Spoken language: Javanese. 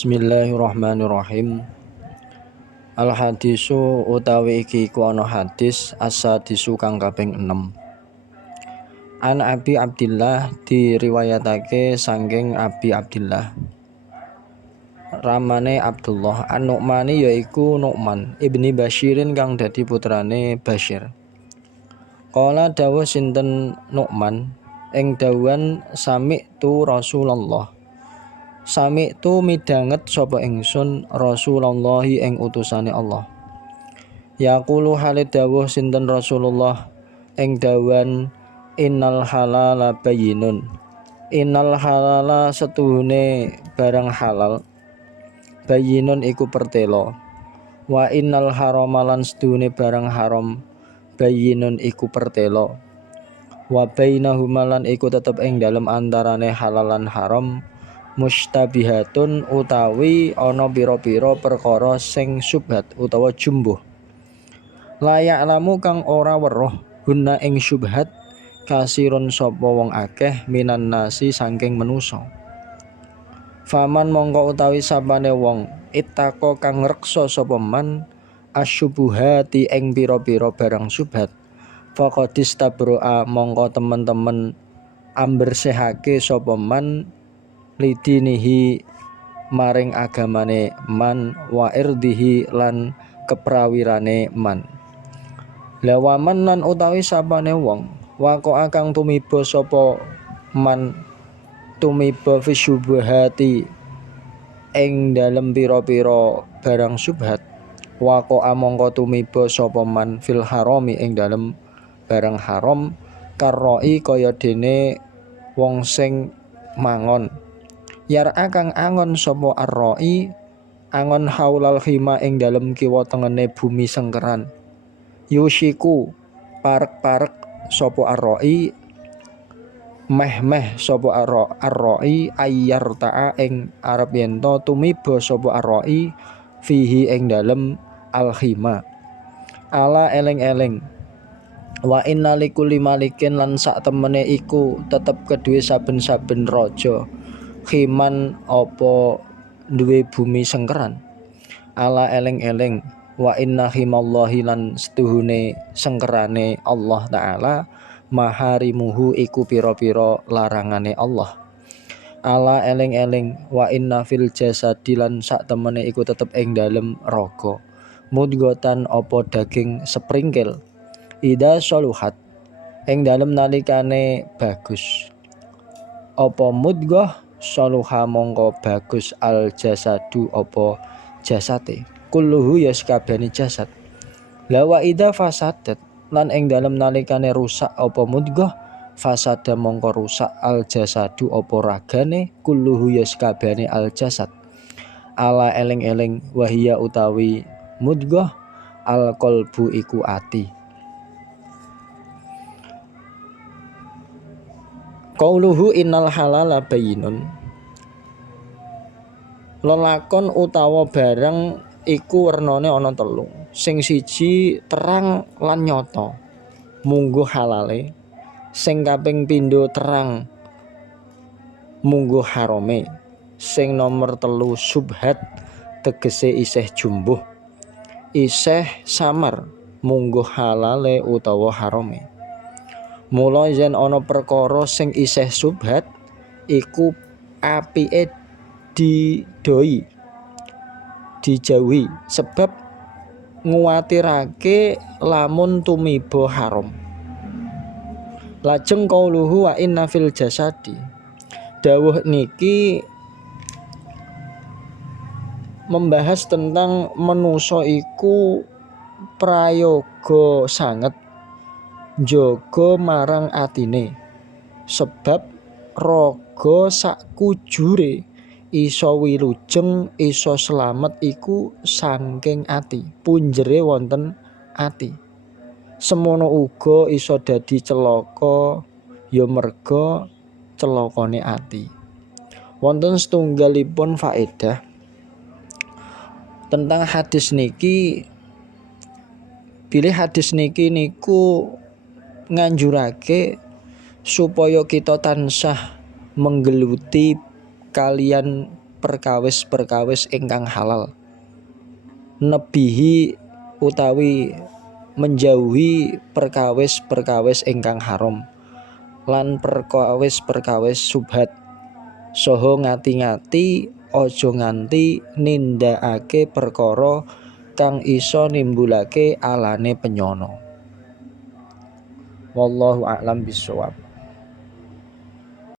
Bismillahirrahmanirrahim. Al hadisu utawi iki iku ana hadis as-sadisu kang kaping 6. An Abi Abdillah diriwayatake saking Abi Abdillah. Ramane Abdullah An-Nu'mani yaiku Nu'man ibni Basyirin kang dadi putrane Basyir. Qala dawuh sinten Nu'man ing dawuhan sami'tu Rasulullah. Sami'tu midanget sapa ingsun Rasulullah ing utusane Allah. Yaqulu halid dawuh sinten Rasulullah ing dawuhan innal halala bayyinun. Innal halala setuhune barang halal bayyinun iku pertelo. Wa innal harama lan setuhune barang haram bayyinun iku pertelo. Wa bainahuma lan iku tetep ing dalem antarane halal lan haram mustabihatun utawi ana pira-pira perkara sing syubhat utawa jumbuh. Layak lamu kang ora weruh guna ing syubhat kasirun sapa wong akeh minan nasi saking manusa. Faman mongko utawi sapane wong ittaqo kang ngreksa sapa man asyubuhati ing pira-pira barang syubhat faqadis tabroa mongko temen-temen ambersihake sapa man lidinihi maring agamane man wa irdihi lan keprawirane man. Lawaman lan utawi sapane wong wako akang tumiba sapa man tumiba fisyubuhati ing dalem pira-pira barang syubhat wako amangka tumiba sapa man fil harami ing dalem barang haram karroi kaya dene wong sing mangon. Yar'a kang angon sapa arroi angon haulal khima ing dalem kiwa tengene bumi sengkeran. Yushiku parek-parek sapa arroi meh-meh sapa arroi ayyar ta'a ing arep yen to tumiba sapa arroi fihi ing dalem al khima. Ala eling-eling wa inna likulli malikin lan sak temene iku tetep kedue saben-saben raja khiman apa duwe bumi sengkeran. Ala eling-eling wa inna khimallahi lan setuhune sengkerane Allah taala maharimuhu iku pira-pira larangane Allah. Ala eling-eling wa inna fil jasadi lan sak temene iku tetep ing dalem raga mudghatan apa daging sepringkil ida soluhat ing dalem nalikane bagus apa mudghah soluha mongko bagus al jasadu apa jasate kulluhu ya sakabehane jasad. Lawa ida fasadat lan ing dalem nalikane rusak apa mudghah fasada mongko rusak al jasadu apa ragane kulluhu ya sakabehane al jasad. Ala eling-eling wahia utawi mudghah al qalbu iku ati. Qauluhu innal halala bayyinun. Lelakon utawa barang iku wernane ana telu. Sing siji terang lan nyata, mungguh halale. Sing kaping pindho terang mungguh harame. Sing nomor telu subhat tegese isih jumbuh. Isih samar mungguh halale utawa harame. Mula yen ana perkara sing isih subhat iku apike didoi dijauhi sebab nguwatirake lamun tumiba haram. Lajeng qauluhu wa inna fil jasadi. Dawuh niki membahas tentang manusa iku prayoga sanget njaga marang atine sebab raga sakujure iso wilujeng iso slamet iku saking ati punjere wonten ati semono uga iso dadi celaka ya merga celakane ati. Wonten setunggalipun faedah tentang hadis niki. Pilih hadis niki niku nganjurake supaya kita tansah menggeluti kalian perkawis-perkawis ingkang halal, nebihi utawi menjauhi perkawis-perkawis ingkang haram, lan perkawis-perkawis subhat, saha ngati-ngati aja nganti nindakake perkara kang isa nimbulake alane penyono. Wallahu a'lam bishawab.